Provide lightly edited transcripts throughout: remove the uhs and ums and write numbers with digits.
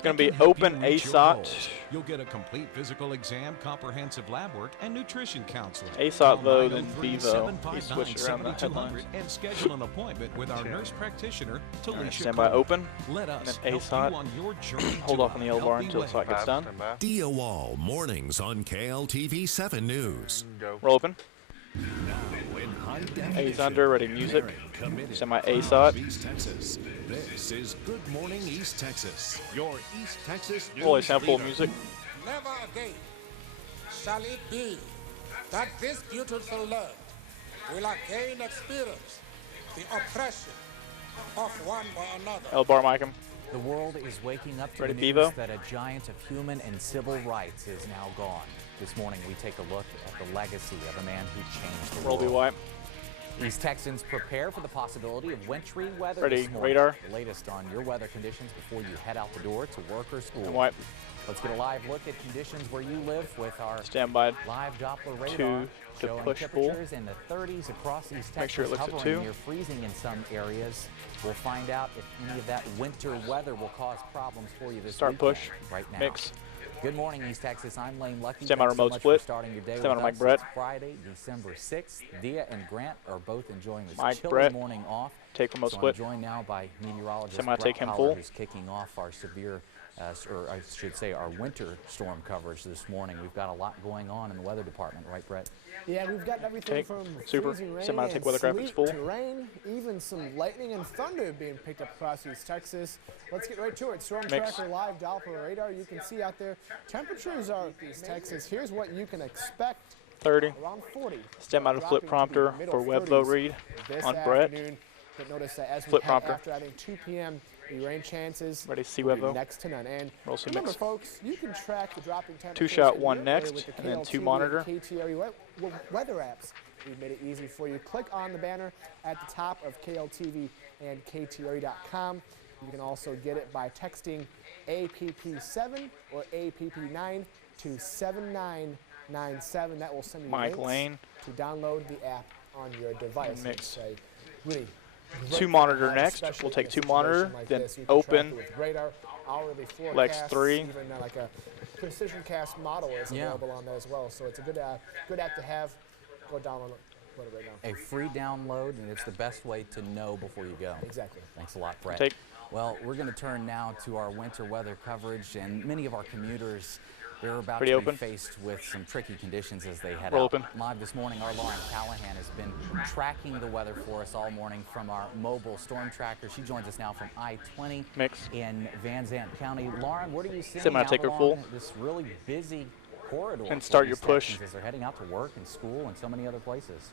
It's going to be open ASOT. You'll get a complete physical exam, comprehensive lab work, and nutrition counseling. ASOT though, then Vivo. He switched around the headlines. And schedule an appointment with our nurse practitioner, Talisha. Stand by open. Let us and then ASOT. Hold off on the yellow bar until the gets done. DOL mornings on KLTV 7 News. Roll open. Now in high A's under, ready music. Stand by ASOT. East Texas. This is Good Morning East Texas. Your East Texas news Holy sample leader. music. Never again shall it be that this beautiful land will again experience the oppression of one by another. L bar mic him. The world is waking up to Ready, the news Bevo? that a giant of human and civil rights is now gone. This morning, we take a look at the legacy of a man who changed the Roll B world. white. These Texans prepare for the possibility of wintry weather Ready, this morning. radar. The latest on your weather conditions before you head out the door to work or school. And white. Let's get a live look at conditions where you live with our Stand by. live Doppler radar 2 to showing push full. temperatures in the 30s across East Texas, Make sure it looks at hovering 2. near freezing in some areas. We'll find out if any of that winter weather will cause problems for you this Start weekend. push. Right now. Mix. Good morning, East Texas. I'm Lane Lucky. Stand by Thanks so remote much split. for starting your day Stand by with Mike us. Brett. It's Friday, December 6th. Dia and Grant are both enjoying this Mike chilly Brett. morning off. Take remote So split. I'm joined now by meteorologist Stand by, Brett take him Pollard, full. who's kicking off our severe, or I should say our winter storm coverage this morning. We've got a lot going on in the weather department, right, Brett? Yeah, we've got everything Take from super. freezing rain Semi-take and weather graphics sleet full. to rain, even some lightning and thunder being picked up across East Texas. Let's get right to it. Storm Mix. Tracker live Doppler radar. You can see out there temperatures are East Texas. Here's what you can expect. 30. Around 40. Stand by to flip Dropping to prompter the middle for web 30s vote read this on Brett. afternoon. But notice that as we Flip head prompter. after adding 2 p.m., the rain chances Ready, see will web be vote. next to none. And Roll some remember, mix. folks, you can track the dropping temperatures. 2-shot, in 1 your area next, with the and then 2 KLTV monitor. and KTRE weather apps. We've made it easy for you. Click on the banner at the top of KLTV and KTRE.com. You can also get it by texting APP7 or APP9 to 7997. That will send you Mike links Lane. to download the app on your device. Mix. It's a really 2 great monitor app, next. especially We'll take in a 2 situation monitor, like then this. You can track open. it with radar, hourly Lex forecasts, 3. even like a precision cast model is Yeah. available on there as well. So it's a good app to have. Go download it right now. A free download, and it's the best way to know before you go. Exactly. Thanks a lot, Brett. Take. Well, we're going to turn now to our winter weather coverage, and many of our commuters, they're about Pretty to open. be faced with some tricky conditions as they head Roll out. open. Live this morning, our Lauren Callahan has been tracking the weather for us all morning from our mobile storm tracker. She joins us now from I-20 Mix. in Van Zandt County. Lauren, what are you seeing Semi out take her along full. this really busy corridor? And for start these your push. Texans as they're heading out to work and school and so many other places?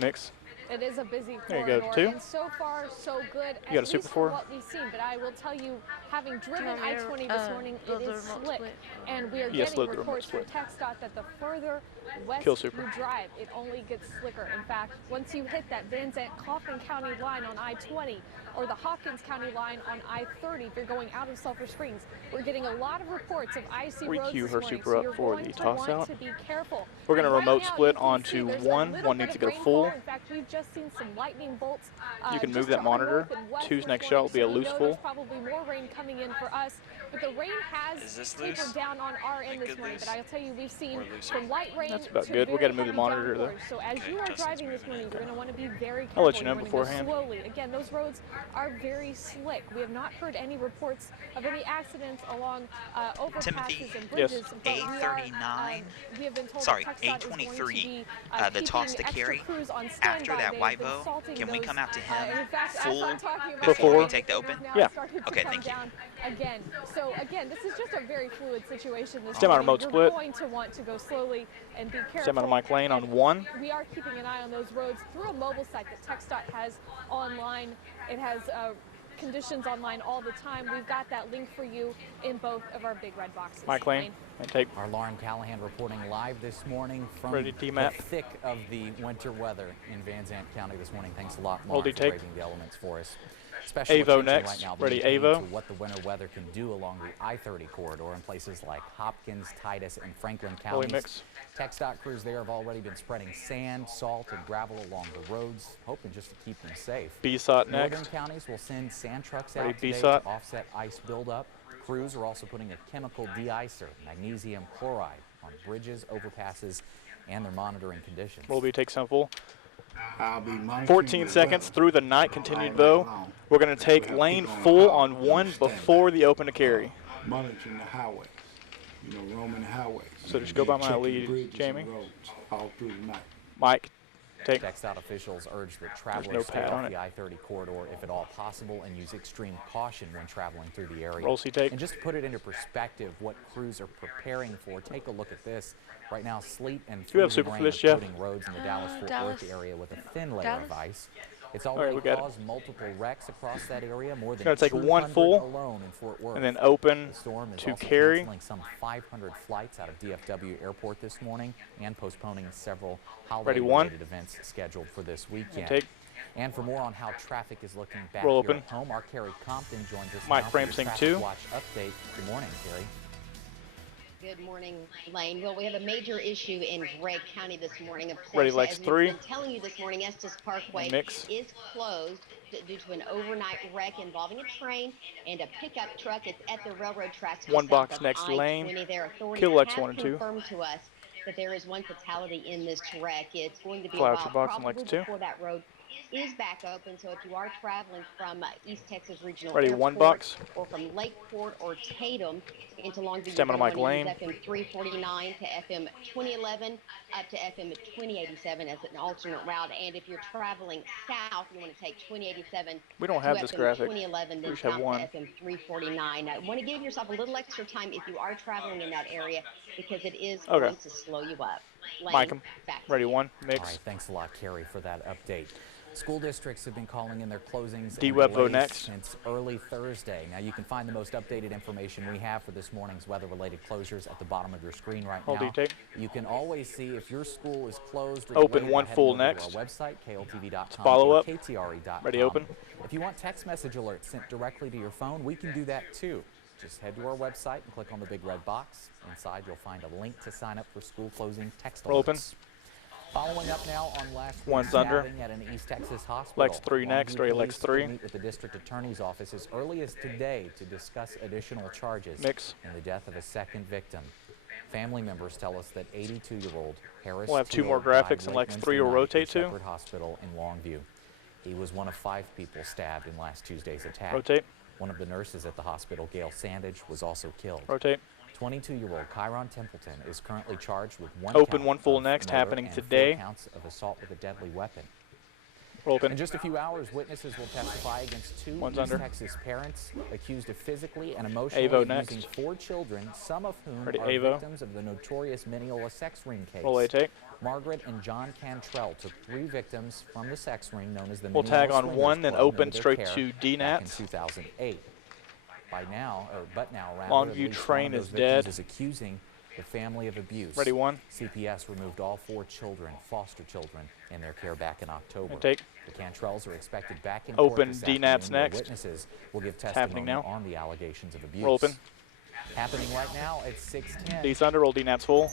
Mix. It is a busy There you corridor, go, 2. and so far so good. You got a at super least 4? from what we've seen, but I will tell you, having driven I-20 this morning, it is slick, and we are Yes, getting load the remote reports from split. TxDOT that the further west Kill super. you drive, it only gets slicker. In fact, once you hit that Van Zandt Coffin County line on I-20 or the Hawkins County line on I-30, if you're going out of Sulphur Springs, we're getting a lot of reports of icy roads Requeue this her morning, super so up you're for going the to toss want out. to be careful. We're going to And right remote now, split you can onto see there's a 1. little 1 bit needs to of go rainfall. full. In fact, we've just seen some lightning bolts. You can just move to that our monitor. north and west 2's this next morning, shot will be so a we loose know full. There's probably more rain coming in for us, but the rain has tapered down on our end this morning. But I'll tell you, we've seen from light rain That's about to good. We very gotta move the heavy monitor, though. downpours. So as you are driving this morning, you're going to want to be very careful. I'll let you know You're gonna beforehand. Go slowly. Again, those roads are very slick. We have not heard any reports of any accidents along overpasses Timothy, and bridges. Yes. But we are, A39, we have been told sorry, that TxDOT is going to A23, be, the toss to keeping carry. extra crews on After standby. that They've white been bow, salting can we those, come out to and him in fact, as full I'm talking about before we it, take the it open? has now Yeah. started to Okay, come thank you. down again. So again, this is just a very fluid situation. This Stand by morning. remote You're split. going to want to go slowly and be careful. Stand by to Mike Lane on And 1. We are keeping an eye on those roads through a mobile site that TxDOT has online. It has conditions online all the time. We've got that link for you in both of our big red boxes. Mike Lane. And take. Our Lauren Callahan reporting live this morning from Ready, the DMAP. thick of the winter weather in Van Zandt County this morning. Thanks a lot, Hold Lauren, for take. braving the elements for us. Special Avo attention next. right now Ready, being paid Avo. to what the winter weather can do along the I-30 corridor in places like Hopkins, Titus, and Franklin Holy counties. mix. TxDOT crews there have already been spreading sand, salt, and gravel along the roads, hoping just to keep them safe. BSOT Northern next. counties will send sand trucks Ready, out today BSOT. to offset ice buildup. Crews are also putting a chemical de-icer, magnesium chloride, on bridges, overpasses, and they're monitoring conditions. Roll B, take sample. I'll be monitoring 14 the seconds weather through the night, continued though. long. We're going to take lane full on 1 before the open to carry. Monitoring the highway, roaming the highways. So just go by my Checking lead, bridges Jamie. and roads all through the night. Mike, take. TxDOT officials urge that travelers no stay pad on off it. the I-30 corridor if at all possible and use extreme caution when traveling through the area. Roll C, take. And just to put it into perspective, what crews are preparing for, take a look at this. Right now, sleet and you have freezing super rain for this, are Jeff? coating roads in the Dallas-Fort Worth area with a thin layer of ice. It's right, already we got it. caused multiple wrecks across that area, more than Gonna take 1 200 full, alone in Fort Worth. and then open The storm is to also carry. canceling some 500 flights out of DFW Airport this morning and postponing several holiday-related events scheduled for this weekend. Take. And for more on how traffic is looking back Roll here open. at home, our Carrie Compton joins us Mike now for your Framsing, Traffic 2. Watch update. Good morning, Carrie. Good morning, Lane. Well, we have a major issue in Gregg County this morning. Of course, Ready, Lex, as we've 3. been telling you this morning, Estes Parkway Mix. is closed due to an overnight wreck involving a train and a pickup truck. It's at the railroad tracks. just 1 box south of next lane. I-20. Their authorities Kill Lex have 1 and 2. confirmed to us that there is 1 fatality in this wreck. It's going to be Fly a out while, your box and probably Lex 2. before that road is back open. So if you are traveling from East Texas Regional Ready, Airport 1 box. or from Lakeport or Tatum into Longview, Stamina Mike you're going to Lane. use FM 349 to FM 2011 up to FM 2087 as an alternate route. And if you're traveling south, you want to take 2087 We don't to have this FM graphic. 2011, We then just have south 1. to FM 349. I want to give yourself a little extra time if you are traveling in that area because it is Okay. going to slow you up. Lane, Mike, back to ready, you. 1. Mix. All right, thanks a lot, Carrie, for that update. School districts have been calling in their closings D and Webbo delays next. since early Thursday. Now, you can find the most updated information we have for this morning's weather-related closures at the bottom of your screen right Hold now. D, take. You can always see if your school is closed or Open delayed 1 by full heading over next. to our website, kltv.com, Follow or up. ktre.com. Ready, open. If you want text message alerts sent directly to your phone, we can do that too. Just head to our website and click on the big red box. Inside, you'll find a link to sign up for school closing text alerts. Roll open. Following up now on last week's 1's under. stabbing at an East Texas hospital. Lex 3 next. Longview Ready, police Lex 3. will meet with the district attorney's office as early as today to discuss additional charges Mix. in the death of a second victim. Family members tell us that 82-year-old Harris We'll have 2 more Field died graphics and late Lex 3 Wednesday will night rotate at to. Shepherd Hospital in Longview. He was one of 5 people stabbed in last Tuesday's attack. Rotate. One of the nurses at the hospital, Gail Sandage, was also killed. Rotate. 22-year-old Chyron Templeton is currently charged with 1 Open count 1 full of next, murder happening and today. 4 counts of assault with a deadly weapon. Roll open. In just a few hours, witnesses will testify against 2 One's East under. Texas parents accused of physically and emotionally Avo abusing next. 4 children, some of whom Ready, are Avo. victims of the notorious Mineola sex ring case. Roll A, take. Margaret and John Cantrell took 3 victims from the sex ring known as the We'll Mineola tag on Swingers 1, then Club open into their straight care to back in DNATs. 2008. But now, rather, Longview at least train one of is those victims dead. is accusing the family of abuse. Ready, 1. CPS removed all 4 children, foster children, in their care back in October. And take. The Cantrells are expected back in Open court this DNATs afternoon, where next. Witnesses will give happening testimony now. on the allegations of abuse. Roll open. Happening right now at 6:10. D's under. Roll D-Nats full.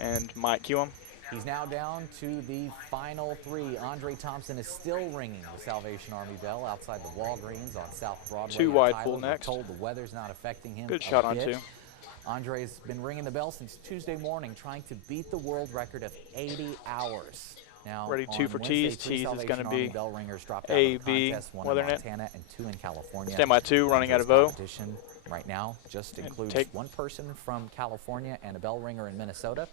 And Mike cue him. He's now down to the final 3. Andre Thompson is still ringing the Salvation Army bell outside the Walgreens on South Broadway. 2 in wide Tyler. full We're next. told the weather's not affecting him. Good a shot on bit. 2. Andre's been ringing the bell since Tuesday morning, trying to beat the world record of 80 hours. Now, Ready, 2 on for Wednesday, Tees. 3 Tees is Salvation going to Army be bell ringers dropped out A, of the B, contest, 1 in WeatherNet. Montana and 2 in California. Stand by 2, running out of O. Competition right now just And includes take. 1 person from California and a bell ringer in Minnesota.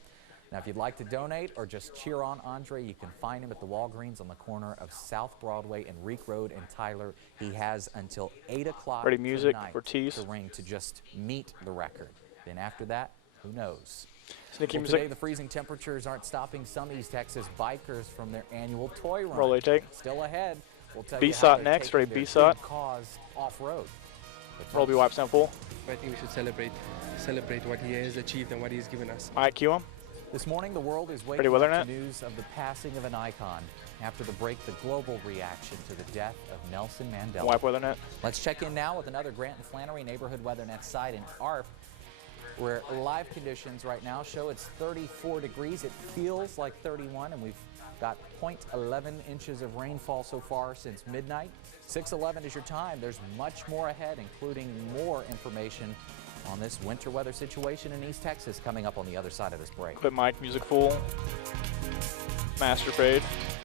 Now, if you'd like to donate or just cheer on Andre, you can find him at the Walgreens on the corner of South Broadway and Reek Road in Tyler. He has until 8 o'clock Ready, music tonight for Tees. to ring to just meet the record. Then after that, who knows? Sneaky Well, today, music. the freezing temperatures aren't stopping some East Texas bikers from their annual toy run. Roll A, take. Still ahead. We'll tell BSOT you how they're next. taking Ready, their BSOT. good cause off-road. But Roll B, first, wipes down full. I think we should celebrate what he has achieved and what he's given us. Mike cue him. This morning, the world is Ready, waking up WeatherNet? to news of the passing of an icon. After the break, the global reaction to the death of Nelson Mandela. Wipe weather net. Let's check in now with another Grant and Flannery neighborhood weather net site in ARP, where live conditions right now show it's 34 degrees. It feels like 31, and we've got 0.11 inches of rainfall so far since midnight. 6:11 is your time. There's much more ahead, including more information on this winter weather situation in East Texas coming up on the other side of this break. Quit mic, music full. Master fade.